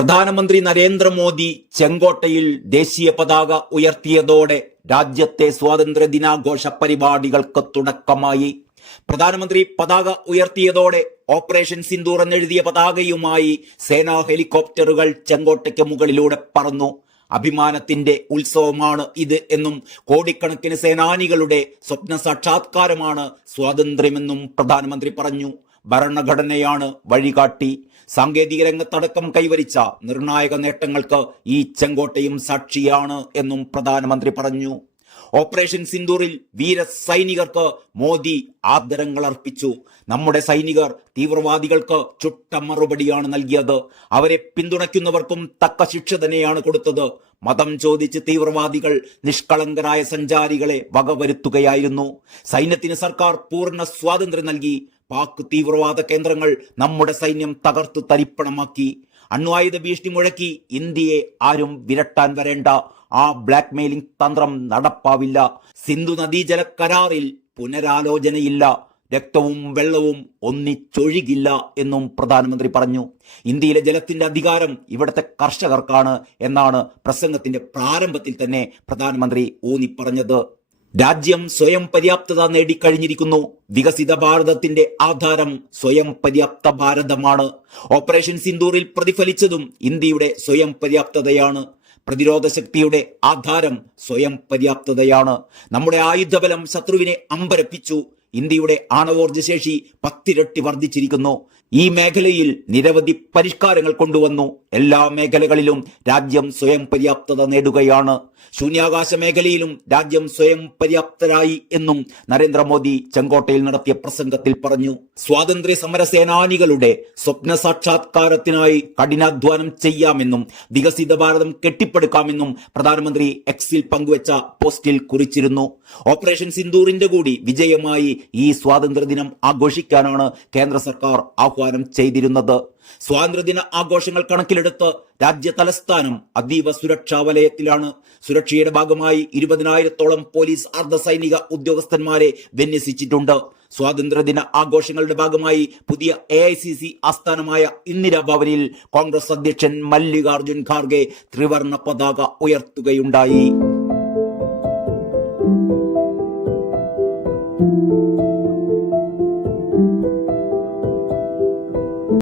പ്രധാനമന്ത്രി നരേന്ദ്രമോദി ചെങ്കോട്ടയിൽ ദേശീയ പതാക ഉയർത്തിയതോടെ രാജ്യത്തെ സ്വാതന്ത്ര്യ ദിനാഘോഷ പരിപാടികൾക്ക് തുടക്കമായി. പ്രധാനമന്ത്രി പതാക ഉയർത്തിയതോടെ ഓപ്പറേഷൻ സിന്ധൂർ എന്നെഴുതിയ പതാകയുമായി സേനാ ഹെലികോപ്റ്ററുകൾ ചെങ്കോട്ടയ്ക്ക് മുകളിലൂടെ പറന്നു. അഭിമാനത്തിന്റെ ഉത്സവമാണ് ഇത് എന്നും കോടിക്കണക്കിന് സേനാനികളുടെ സ്വപ്ന സാക്ഷാത്കാരമാണ് സ്വാതന്ത്ര്യമെന്നും പ്രധാനമന്ത്രി പറഞ്ഞു. ഭരണഘടനയാണ് വഴികാട്ടി. സാങ്കേതിക രംഗത്തടക്കം കൈവരിച്ച നിർണായക നേട്ടങ്ങൾക്ക് ഈ ചെങ്കോട്ടയും സാക്ഷിയാണ് എന്നും പ്രധാനമന്ത്രി പറഞ്ഞു. ഓപ്പറേഷൻ സിന്ദൂറിൽ വീര സൈനികർക്ക് മോദി ആദരങ്ങൾ അർപ്പിച്ചു. നമ്മുടെ സൈനികർ തീവ്രവാദികൾക്ക് ചുട്ട മറുപടിയാണ് നൽകിയത്. അവരെ പിന്തുണയ്ക്കുന്നവർക്കും തക്ക ശിക്ഷ തന്നെയാണ് കൊടുത്തത്. മതം ചോദിച്ച് തീവ്രവാദികൾ നിഷ്കളങ്കരായ സഞ്ചാരികളെ വകവരുത്തുകയായിരുന്നു. സൈന്യത്തിന് സർക്കാർ പൂർണ സ്വാതന്ത്ര്യം നൽകി. പാക് തീവ്രവാദ കേന്ദ്രങ്ങൾ നമ്മുടെ സൈന്യം തകർത്ത് തരിപ്പണമാക്കി. അണ്വായുധ ഭീഷണി മുഴക്കി. ഇന്ത്യയെ ആരും വിരട്ടാൻ വരേണ്ട. ആ ബ്ലാക്ക് മെയിലിംഗ് തന്ത്രം നടപ്പാവില്ല. സിന്ധു നദീജല കരാറിൽ പുനരാലോചനയില്ല. രക്തവും വെള്ളവും ഒന്നിച്ചൊഴുകില്ല എന്നും പ്രധാനമന്ത്രി പറഞ്ഞു. ഇന്ത്യയിലെ ജലത്തിന്റെ അധികാരം ഇവിടുത്തെ കർഷകർക്കാണ് എന്നാണ് പ്രസംഗത്തിന്റെ പ്രാരംഭത്തിൽ തന്നെ പ്രധാനമന്ത്രി ഊന്നി പറഞ്ഞത് രാജ്യം സ്വയം പര്യാപ്തത നേടിക്കഴിഞ്ഞിരിക്കുന്നു. വികസിത ഭാരതത്തിന്റെ ആധാരം സ്വയം പര്യാപ്ത ഭാരതമാണ്. ഓപ്പറേഷൻ സിന്ദൂറിൽ പ്രതിഫലിച്ചതും ഇന്ത്യയുടെ സ്വയം പര്യാപ്തതയാണ്. പ്രതിരോധ ശക്തിയുടെ ആധാരം സ്വയം പര്യാപ്തതയാണ്. നമ്മുടെ ആയുധബലം ശത്രുവിനെ അമ്പരപ്പിച്ചു. ഇന്ത്യയുടെ ആണവോർജശേഷി പത്തിരട്ടി വർദ്ധിച്ചിരിക്കുന്നു. ഈ മേഖലയിൽ നിരവധി പരിഷ്കാരങ്ങൾ കൊണ്ടുവന്നു. എല്ലാ മേഖലകളിലും രാജ്യം സ്വയം പര്യാപ്തത നേടുകയാണ്. ശൂന്യാകാശ മേഖലയിലും രാജ്യം സ്വയം പര്യാപ്തരായി എന്നും നരേന്ദ്രമോദി ചെങ്കോട്ടയിൽ നടത്തിയ പ്രസംഗത്തിൽ പറഞ്ഞു. സ്വാതന്ത്ര്യ സമര സേനാനികളുടെ സ്വപ്ന സാക്ഷാത്കാരത്തിനായി കഠിനാധ്വാനം ചെയ്യാമെന്നും വികസിത ഭാരതം കെട്ടിപ്പടുക്കാമെന്നും പ്രധാനമന്ത്രി എക്സിൽ പങ്കുവച്ച പോസ്റ്റിൽ കുറിച്ചിരുന്നു. ഓപ്പറേഷൻ സിന്ദൂറിന്റെ കൂടി വിജയമായി ഈ സ്വാതന്ത്ര്യദിനം ആഘോഷിക്കാനാണ് കേന്ദ്ര സർക്കാർ ആഹ്വാനം ചെയ്തിരുന്നത്. സ്വാതന്ത്ര്യദിന ആഘോഷങ്ങൾ കണക്കിലെടുത്ത് രാജ്യ തലസ്ഥാനം അതീവ സുരക്ഷാ വലയത്തിലാണ്. സുരക്ഷയുടെ ഭാഗമായി ഇരുപതിനായിരത്തോളം പോലീസ് അർദ്ധസൈനിക ഉദ്യോഗസ്ഥന്മാരെ വിന്യസിച്ചിട്ടുണ്ട്. സ്വാതന്ത്ര്യദിന ആഘോഷങ്ങളുടെ ഭാഗമായി പുതിയ എ ഐ സി സി ആസ്ഥാനമായ ഇന്ദിരാഭവനിൽ കോൺഗ്രസ് അധ്യക്ഷൻ മല്ലികാർജുൻ ഖാർഗെ ത്രിവർണ പതാക ഉയർത്തുകയുണ്ടായി.